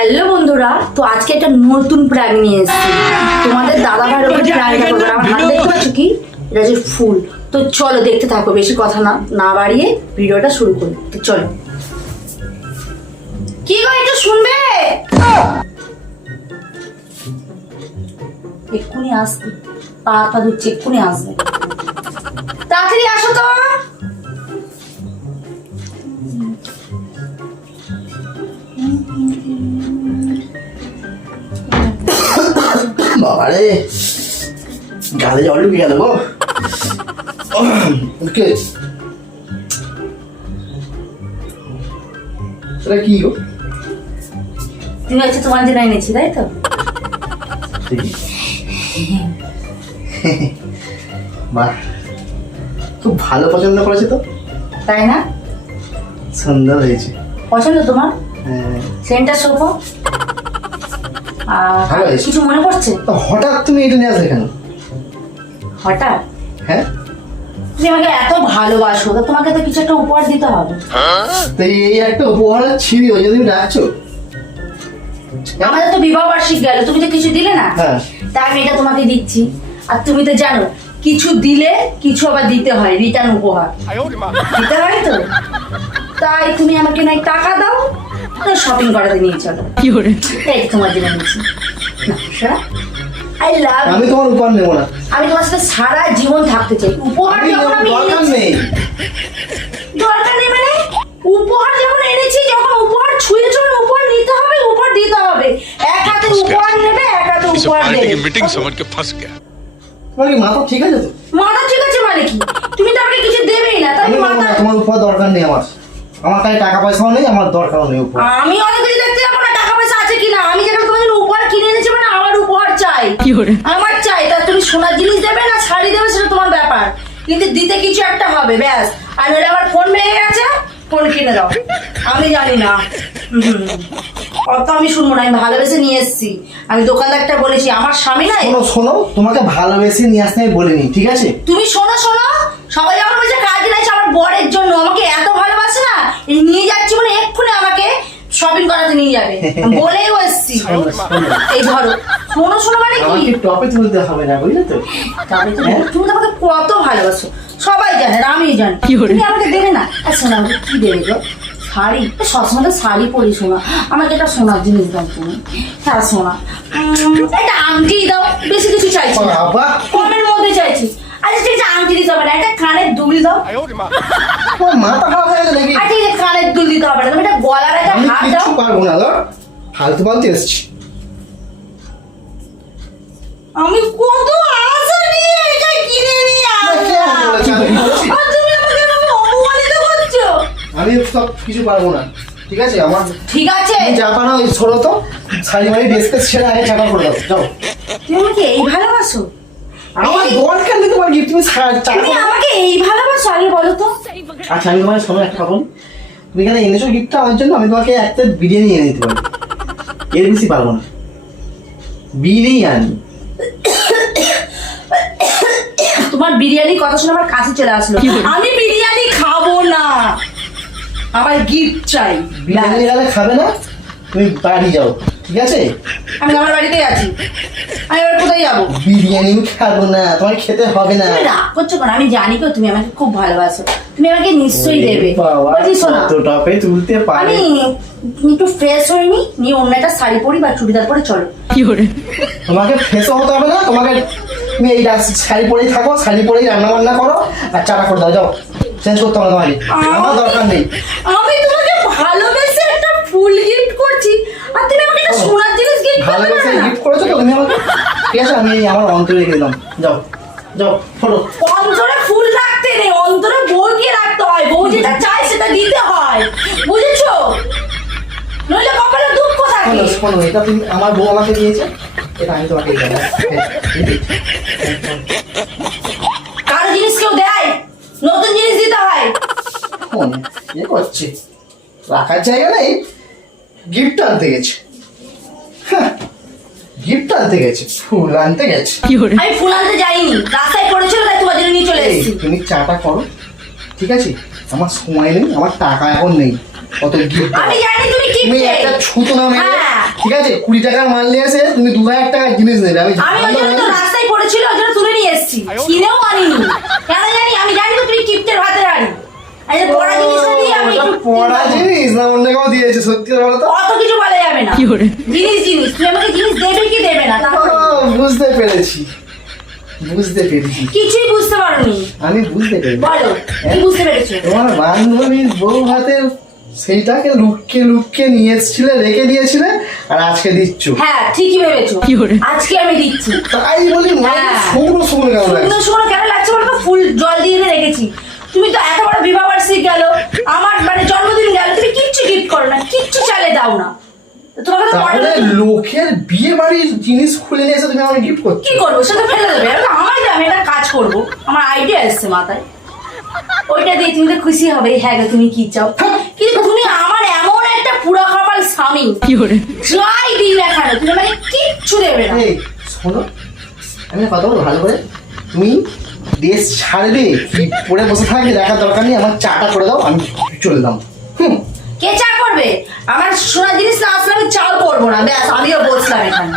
Hello বন্ধুরা তো আজকে একটা নতুন প্র্যাঙ্ক নিয়ে এসেছি। তোমাদের দাদা ভাইয়ের ওপর প্র্যাঙ্কটা করব আমার হাত দেখতে পাচ্ছ কি? এটা যে ফুল। তো চলো দেখতে থাকো বেশি কথা না না বাড়িয়ে ভিডিওটা শুরু করি। তো চলো। কি গো একটু শুনবে? এক্ষুনি আসবে। পা পা দুচ্ছে এক্ষুনি আসবে। তাড়াতাড়ি বাবারে গালে জল ঢুকে গেল গো। ওকে। সেটা কি গো? তুমি হচ্ছে তোমার জন্য এনেছি তাই তো? বাহ। খুব ভালো পছন্দ করেছে তো। তাই না? সুন্দর হয়েছে। পছন্দ তোমার? হ্যাঁ। সেন্টার সোফো আর। কিছু মনে পড়ছে? হঠাৎ তুমি এটা নিয়ে আসলে কেন? হঠাৎ? হ্যাঁ। তুমি আমাকে এত ভালোবাসো তো তোমাকে তো কিছু একটা উপহার দিতে হবে। তো এই একটা উপহার ছিঁড়ি ওই যে আমাদের তো বিবাহ বার্ষিক গেল তুমি তো কিছু দিলে না? হ্যাঁ। তাই আমি এটা তোমাকে দিচ্ছি। আর তুমি তো জানো কিছু দিলে কিছু আবার দিতে হয় রিটার্ন উপহার। দিতে হয় তো? তাই তুমি আমাকে নাই টাকা দাও। তাহলে শপিং করাতে নিয়ে চলো। কি করে? এই তোমার জন্য নিয়েছি। আই লাভ আমি তোমার উপহার নেব না। আমি তোমার সাথে সারা জীবন থাকতে চাই। উপহার যখন আমি দরকার নেই। দরকার নেই মানে? উপহার যখন এনেছি যখন উপহার ছুঁয়ে ছুঁয়ে উপহার নিতে হবে উপহার দিতে হবে। এক হাতে উপহার নেবে এক হাতে উপহার দেবে। মিটিং সমর কে ফাঁস গয়া তোমার মাথা ঠিক আছে তো? মাথা ঠিক আছে মানে কি? তুমি তো আমাকে কিছু দেবেই না তাহলে মাথা তোমার উপহার দরকার নেই আমার। আমার কাছে টাকা পয়সাও নেই আমার দরকারও নেই উপহার। আমি অনেক কিছু দেখতে যাব না টাকা পয়সা আছে কিনা। আমি যেটা তোমার জন্য উপহার কিনে এনেছি মানে আমার উপহার চাই। আমার চাই। তা তুমি সোনার জিনিস দেবে না শাড়ি দেবে সেটা তোমার ব্যাপার। কিন্তু দিতে কিছু একটা হবে ব্যাস। আর নইলে আমার ফোন ভেঙে গেছে ফোন কিনে দাও। আমি জানি না। অত আমি শুনব না আমি ভালোবেসে নিয়ে এসেছি। আমি দোকানদারটা বলেছি আমার স্বামী না শোনো শোনো তোমাকে ভালোবেসে নিয়ে আসতে আমি বলিনি ঠিক আছে? তুমি শোনো শোনো। সবাই যখন বলছে কাজ নাই আমার বরের জন্য আমাকে এত ভালোবাসে না এই নিয়ে যাচ্ছি মানে এক্ষুনি আমাকে শপিং করাতে নিয়ে যাবে। বলেও এসছি। এই ধরো শোনো শোনো মানে কি? টপে তুলতে হবে না বুঝলে তো? তবে তুমি তো আমাকে কত ভালোবাসো। সবাই জানে আমি জানি। তুমি আমাকে দেবে না? আচ্ছা না কি দেবে গো? শাড়ি। সবসময় তো শাড়ি পরি শোনা। আমাকে একটা সোনার জিনিস দাও তুমি। হ্যাঁ সোনা। উম, একটা আংটি দাও। বেশি কিছু চাইছি না। কমের মধ্যে চাইছি। আচ্ছা ঠিক আছে আংটি দিতে হবে না একটা কানের দুল দাও তোমার মাথা খারাপ হয়ে গেছে নাকি? আচ্ছা ঠিক আছে কানের দুল দিতে হবে না তুমি একটা গলার একটা দাও। পারব না ধর ফালতু ফালতু এসছি। আমি কত আশা নিয়ে এটা কিনে নিয়ে আমি সব কিছু পারব না ঠিক আছে? আমার ঠিক আছে। পারো ওই ছোড়ো তো। শাড়ি মাড়ি ডেস্কে ছেড়ে আগে চাপা করে দাও যাও। তুমি আমাকে এই ভালোবাসো? আমার দরকার নেই তোমার গিফট তুমি তুমি আমাকে এই ভালোবাসো আগে বলো তো। আচ্ছা আমি তোমার শোনো একটা বল তুমি এখানে এনেছো গিফটটা আমার জন্য আমি তোমাকে একটা বিরিয়ানি এনে দিতে পারি এর বেশি পারব না। বিরিয়ানি। তোমার বিরিয়ানি কথা শুনে আমার কাছে চলে আসলো। আমি বিরিয়ানি খাব না। আমার গিফট চাই। বিরিয়ানি গেলে খাবে না তুমি বাড়ি যাও। ঠিক আছে? আমি আমার বাড়িতেই আছি। আমি এবার কোথায় যাব? বিরিয়ানি খাব না তোমার খেতে হবে না। তুমি রাগ করছ কেন? আমি জানি তো তুমি আমাকে খুব ভালোবাসো। তুমি আমাকে নিশ্চয়ই দেবে। বলছি শোনা। টপে তুলতে পারে। আমি একটু ফ্রেশ হইনি নিয়ে অন্য একটা শাড়ি পরি বা চুড়িদার পরে চলো। তোমাকে ফেসও হতে হবে না তোমাকে তুমি এই শাড়ি পরেই থাকো শাড়ি পরেই রান্না বান্না করো আর চাটা করে দাও যাও। চেঞ্জ করতে হবে তোমাকে। আমার দরকার নেই। আমি তোমাকে ভালোবেসে একটা ফুল গিফট করছি আর তুমি আমাকে একটা সোনার জিনিস গিফট করবে ভালোবেসে না গিফট করেছ তো তুমি আমাকে? ঠিক আছে আমি আমার অন্তরে রেখে দিলাম। যাও যাও ফটো। অন্তরে ফুল রাখতে নেই অন্তরে বউকে রাখতে হয়। বউ যেটা চায় সেটা দিতে হয়। বুঝেছ? নইলে কপালে দুঃখ থাকে। শোনো এটা তুমি আমার বউ আমাকে দিয়েছে। এটা আমি তোমাকে দেবো কারও জিনিস কেউ দেয়? নতুন জিনিস দিতে হয়। এ করছে। রাখার জায়গা নেই। গিফট আনতে গেছে। গিফট আনতে গেছে ফুল আনতে গেছে। আমি ফুল আনতে যাইনি রাস্তায় পড়েছিল তাই তোমার জন্য নিয়ে চলে এসেছি। তুমি চাটা করো ঠিক আছে? আমার সময় নেই আমার টাকা এখন নেই অত গিফট আমি জানি তুমি কি তুমি একটা ছুতো না মেরে হ্যাঁ। ঠিক আছে? কুড়ি টাকার মাল নিয়ে এসে তুমি দু হাজার টাকার জিনিস নেবে আমি আমি ওই জন্য তো রাস্তায় পড়েছিল ওই জন্য তুলে নিয়ে এসেছি। কিনেও আনিনি। কেন জানি আমি জানি তো তুমি কিপ্টের ভাতে রানি এই যে পড়া জিনিস আমি পড়া জিনিস না অন্য কেউ দিয়েছে সত্যি কথা জিনিস জিনিস। আমাকে জিনিস দেবে কি দেবে না? বুঝতে পেরেছি। বুঝতে পেরেছি। কিছুই বুঝতে পারোনি। আমি বুঝতে পেরেছি। বলো কি বুঝতে পেরেছ? তোমার বান্ধবীর বউ হাতের সেইটাকে লুককে লুককে নিয়ে এসেছিলে রেখে দিয়েছিলে আর আজকে দিচ্ছ। হ্যাঁ ঠিকই ভেবেছো। আজকে আমি দিচ্ছি। তাই বলি মানে হ্যাঁ। শুকনো শুকনো কেমন লাগছে? শুকনো কেন লাগছে বলতো ফুল জল দিয়ে রেখেছি। তুমি তো এত বড় বিবাহ বার্ষিক গেল। আমার মানে জন্মদিন গেল। তুমি কিচ্ছু গিফট করো না কিচ্ছু চালে দাও না। তাহলে লোকের বিয়ে বাড়ির জিনিস খুলে নিয়ে এসে তুমি আমাকে গিফট করছ? কি করব? সে তো ফেলে দেবে। আমি আমার আমি একটা কাজ করব। আমার আইডিয়া এসছে মাথায়। ওইটা দিয়ে তুমি তো খুশি হবে। হ্যাঁ গো, তুমি কি চাও? কিন্তু তুমি আমার এমন একটা পুরা কপাল স্বামী। যাই দিই না কেন তুমি মানে কিচ্ছু দেবে না। শোনো আমি কথা বলব ভালো করে? তুমি দেশ ছাড়বে কি পড়ে বসে থাকবে দেখার দরকার নেই আমার চাটা করে দাও আমি চললাম হুম। কে চা করবে আমার সোনা জিনিস না আসলে আমি চাল করব না ব্যাস আমিও বসলাম এখানে।